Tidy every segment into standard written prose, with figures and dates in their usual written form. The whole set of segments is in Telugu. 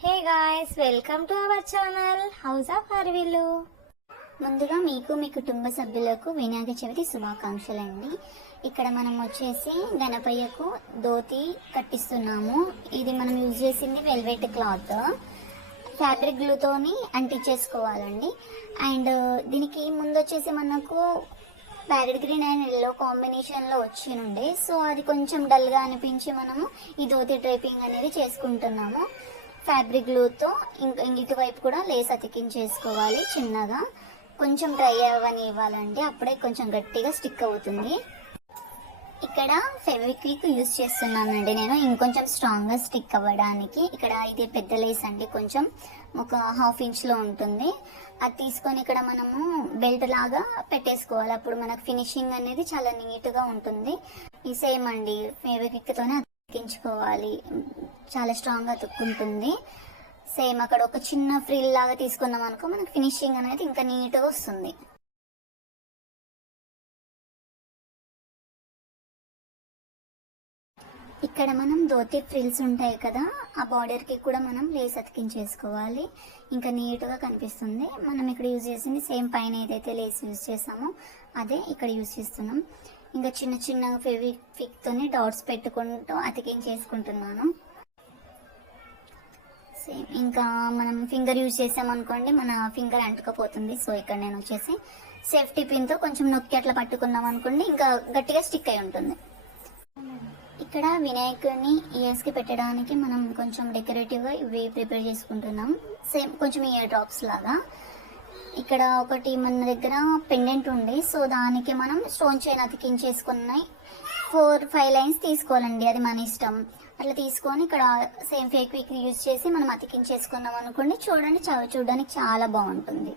Hey guys, welcome to our channel house of అర్విలు. ముందుగా మీకు మీ కుటుంబ సభ్యులకు వినాయక చవితి శుభాకాంక్షలు అండి. ఇక్కడ మనం వచ్చేసి గణపయ్యకు ధోతి కట్టిస్తున్నాము. ఇది మనం యూజ్ చేసింది వెల్వెట్ క్లాత్, ఫ్యాబ్రిక్ గ్లూతోని అంటించేసుకోవాలండి. అండ్ దీనికి ముందు వచ్చేసి మనకు ప్యారెట్ గ్రీన్ అండ్ ఎల్లో కాంబినేషన్లో వచ్చినుండే, సో అది కొంచెం డల్గా అనిపించి మనము ఈ ధోతి డ్రైపింగ్ అనేది చేసుకుంటున్నాము. ఫ్యాబ్రిక్ గ్లూతో ఇటువైపు కూడా లేస్ అతికించేసుకోవాలి. చిన్నగా కొంచెం డ్రై అవ్వనివ్వాలండి, అప్పుడే కొంచెం గట్టిగా స్టిక్ అవుతుంది. ఇక్కడ ఫెవిక్విక్ యూజ్ చేస్తున్నానండి నేను, ఇంకొంచెం స్ట్రాంగ్గా స్టిక్ అవ్వడానికి. ఇక్కడ ఇది పెద్ద లేస్ అండి, కొంచెం ఒక హాఫ్ ఇంచ్లో ఉంటుంది. అది తీసుకొని ఇక్కడ మనము బెల్ట్ లాగా పెట్టేసుకోవాలి. అప్పుడు మనకు ఫినిషింగ్ అనేది చాలా నీట్గా ఉంటుంది. ఈ సేమ్ అండి, ఫెవిక్విక్తోనే అతికించుకోవాలి, చాలా స్ట్రాంగ్గా అతుక్కుంటుంది. సేమ్ అక్కడ ఒక చిన్న ఫ్రిల్ లాగా తీసుకున్నాం అనుకో, మనకు ఫినిషింగ్ అనేది ఇంకా నీట్గా వస్తుంది. ఇక్కడ మనం ధోతి ఫ్రిల్స్ ఉంటాయి కదా, ఆ బార్డర్కి కూడా మనం లేస్ అతికించేసుకోవాలి, ఇంకా నీట్గా కనిపిస్తుంది. మనం ఇక్కడ యూజ్ చేసింది సేమ్ పైన ఏదైతే లేస్ యూజ్ చేసామో అదే ఇక్కడ యూజ్ చేస్తున్నాం. ఇంకా చిన్న చిన్న ఫెవిక్విక్తోని డాట్స్ పెట్టుకుంటూ అతికించేసుకుంటున్నాను. సేమ్ ఇంకా మనం ఫింగర్ యూజ్ చేసామనుకోండి, మన ఫింగర్ అంటుకపోతుంది. సో ఇక్కడ నేను వచ్చేసి సేఫ్టీ పిన్తో కొంచెం నొక్కి అట్లా పట్టుకున్నాం అనుకోండి, ఇంకా గట్టిగా స్టిక్ అయి ఉంటుంది. ఇక్కడ వినాయకుడిని ఇయర్స్కి పెట్టడానికి మనం కొంచెం డెకరేటివ్గా ఇవి ప్రిపేర్ చేసుకుంటున్నాం. సేమ్ కొంచెం ఇయర్ డ్రాప్స్ లాగా. ఇక్కడ ఒకటి మన దగ్గర పెండెంట్ ఉంది, సో దానికి మనం స్టోన్ చైన్ అతికించేసుకున్నాయి. 4-5 లైన్స్ తీసుకోవాలండి, అది మన ఇష్టం. అట్లా తీసుకొని ఇక్కడ సేమ్ ఫెవిక్విక్ యూజ్ చేసి మనం అతికించేసుకున్నాం అనుకోండి, చూడడానికి చాలా బాగుంటుంది.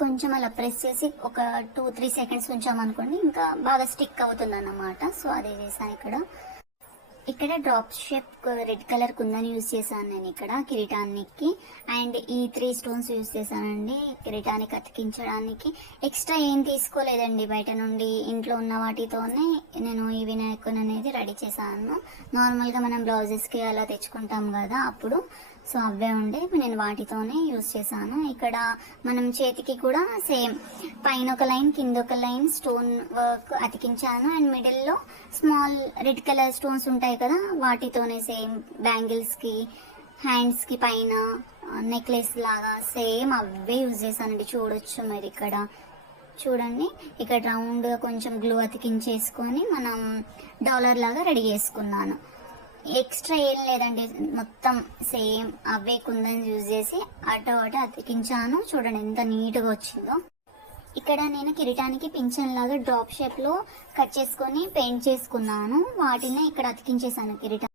కొంచెం అలా ప్రెస్ చేసి ఒక 2-3 సెకండ్స్ ఉంచామనుకోండి, ఇంకా బాగా స్టిక్ అవుతుంది అన్నమాట. సో అదే చేశాను. ఇక్కడ డ్రాప్ షేప్ రెడ్ కలర్ కుందని యూజ్ చేశాను నేను ఇక్కడ కిరీటానికి. అండ్ ఈ 3 స్టోన్స్ యూజ్ చేశానండి కిరీటానికి అతికించడానికి. ఎక్స్ట్రా ఏం తీసుకోలేదండి బయట నుండి, ఇంట్లో ఉన్న వాటితోనే నేను ఈ వినాయకుని అనేది రెడీ చేశాను. నార్మల్గా మనం బ్లౌజెస్కి అలా తెచ్చుకుంటాం కదా అప్పుడు, సో అవే ఉండే, నేను వాటితోనే యూజ్ చేశాను. ఇక్కడ మనం చేతికి కూడా సేమ్ పైన ఒక లైన్ కింద ఒక లైన్ స్టోన్ వర్క్ అతికించాను. అండ్ మిడిల్లో స్మాల్ రెడ్ కలర్ స్టోన్స్ ఉంటాయి కదా, వాటితోనే సేమ్ బ్యాంగిల్స్కి, హ్యాండ్స్కి పైన నెక్లెస్ లాగా సేమ్ అవే యూజ్ చేశానండి. చూడొచ్చు మీరు ఇక్కడ చూడండి. ఇక్కడ రౌండ్గా కొంచెం గ్లూ అతికించేసుకొని మనం డాలర్ లాగా రెడీ చేసుకున్నాను. ఎక్స్ట్రా ఏం లేదండి, మొత్తం సేమ్ అవే కుందని యూజ్ చేసి అటు అతికించాను. చూడండి ఎంత నీట్గా వచ్చిందో. ఇక్కడ నేను కిరీటానికి పింఛన్ లాగా డ్రాప్ షేప్లో కట్ చేసుకొని పెయింట్ చేసుకున్నాను, వాటిని ఇక్కడ అతికించేసాను కిరీటం.